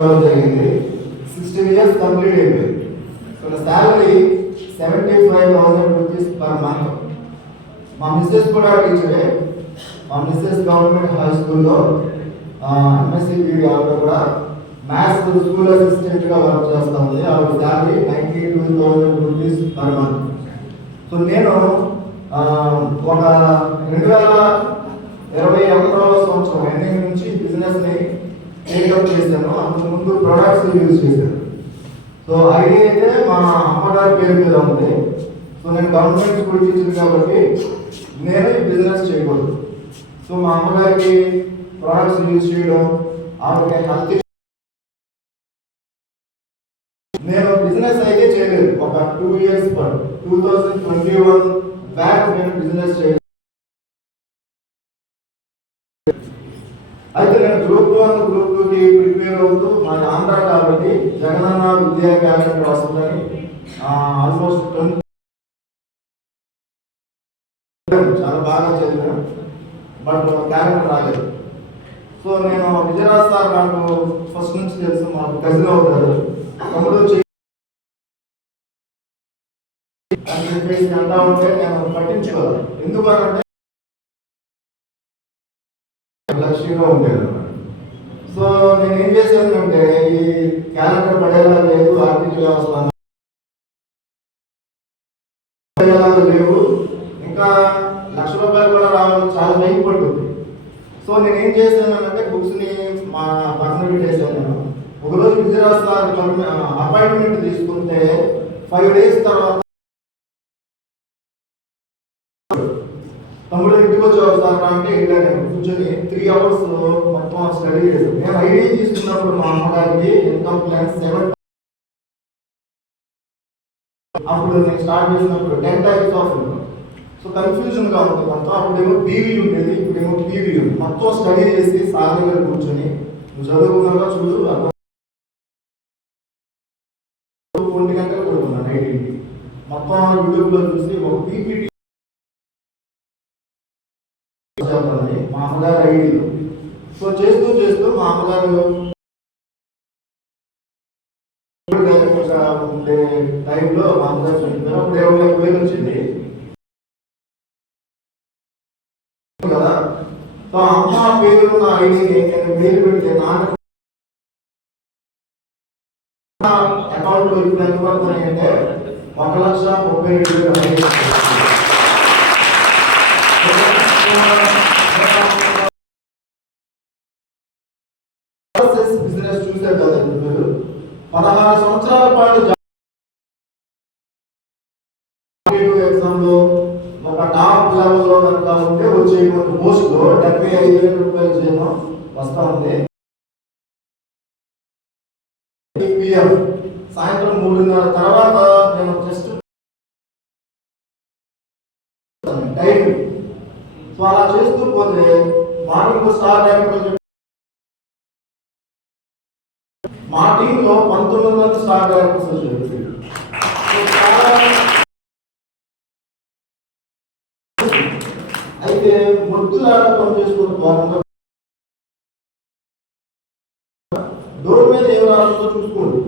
జరిగింది. 16 years complete అయిపోయింది. So salary 75,000 rupees per month. మా మిస్సెస్ కూడా టీచరే. మా మిస్సెస్ గవర్నమెంట్ హై స్కూల్లో ఎంఎస్సీ బీడీ ఆవిడ కూడా మ్యాథ్స్ స్కూల్ అసిస్టెంట్గా వర్క్ చేస్తూ ఉంది. ఆవిడ salary 92,000 rupees per month. So నేను ఒక 2021వ సంవత్సరం ఎండింగ్ నుంచి బిజినెస్ని టేకప్ చేశాను. అంతకుముందు ప్రొడక్ట్స్ యూజ్ చేశాను. సో ఐడియా అయితే మా అమ్మగారి పేరు మీద ఉంది. సో నేను గవర్నమెంట్ స్కూల్ టీచర్ కాబట్టి నేను ఈ బిజినెస్ చేయకూడదు. సో మా అమ్మగారికి ప్రొడక్ట్స్ యూజ్ చేయడం, ఆవిడకి హెల్త్, నేను బిజినెస్ అయితే చేయలేదు. ఒక 2 years 2021 బ్యాక్ నేను బిజినెస్ చేయలేదు. అయితే నేను గ్రూప్ 1 గ్రూప్ 2కి ప్రిపేర్ అవుతూ మా ఆంధ్ర కాబట్టి జగనన్న విద్యా క్యాలెండర్ వస్తుందని ఆల్మోస్ట్ చాలా బాగా చదివాను. బట్ క్యాలెండర్ రాలేదు. సో నేను విజయరాజ్ సార్ నాకు ఫస్ట్ నుంచి తెలుసు, మాకు కజిన్ అవుతారు. తమ్ముడు అని చెప్పేసి అంటా ఉంటే నేను పట్టించుకోవాలి. ఎందుకనంటే లక్ష్యంగా ఉండేది. సో నేను ఏం చేశానంటే ఈ క్యాలెండర్ పడేలా లేదు, ఆర్థిక వ్యవస్థ లేవు, ఇంకా ₹1,00,000 కూడా రావాలని చాలా టైం పడుతుంది. సో నేను ఏం చేశానంటే బుక్స్ని మా పర్సనల్ పెట్టేసాను. ఒకరోజు విజయరాజ్ సార్ అపాయింట్మెంట్ తీసుకుంటే 5 days తర్వాత తమ్ముడు ఇంటికి వచ్చేవారు సార్ అంటే వెళ్ళాను. కూర్చొని 3 hours మొత్తం స్టడీ చేశాను. నేను ఐడియా తీసుకున్నప్పుడు మా అమ్మగారికి ఇన్కమ్ ప్లాన్ 7, అప్పుడు నేను స్టార్ట్ చేసినప్పుడు 10 types ఆఫ్ ఇన్కమ్. సో కన్ఫ్యూజన్గా ఉంది మొత్తం. అప్పుడేమో పీవీ ఉండేది, ఇప్పుడేమో పీవీ ఉంది. మొత్తం స్టడీ చేసి సార్ దగ్గర కూర్చొని నువ్వు చదువుకున్నాక చూడు 1 గంటలు కొడుకున్నాను నైట్కి. మొత్తం యూట్యూబ్లో చూసి ఒక పీపీటీ మా అమ్మగారు ఐడియాలో. సో చేస్తూ చేస్తూ మా అమ్మగారు ఉండే టైంలో మా అమ్మగారు చెప్పారు. అప్పుడు 20,000 వచ్చింది కదా. సో అమ్మ పేరు ఉన్న ఐడియాని నేను పేరు పెడితే నాన్న అకౌంట్లో ఇప్పుడు ఎంత పడుతున్నాయంటే 1,32,000. బిజినెస్ చూసారు కదా మీరు. 16 సంవత్సరాల పాటు ఎగ్జామ్లో ఒక టాప్ లెవెల్లో కనుక ఉంటే వచ్చేటువంటి పోస్టులో 75,000 రూపాయలు జీతం వస్తూ ఉంది. PM సాయంత్రం 3:30 తర్వాత నేను జస్ట్ డైట్. సో అలా చేస్తూ పోతే మార్నింగ్ స్టార్ట్ అయినప్పుడు మా టీంలో 19 మంది స్టార్ డైరెక్టర్స్ వచ్చారు. అయితే మొత్తులాగా పనిచేసుకుంటూ బాగుందా, డోర్ మీద ఏం రాస్తుందో చూసుకోండి.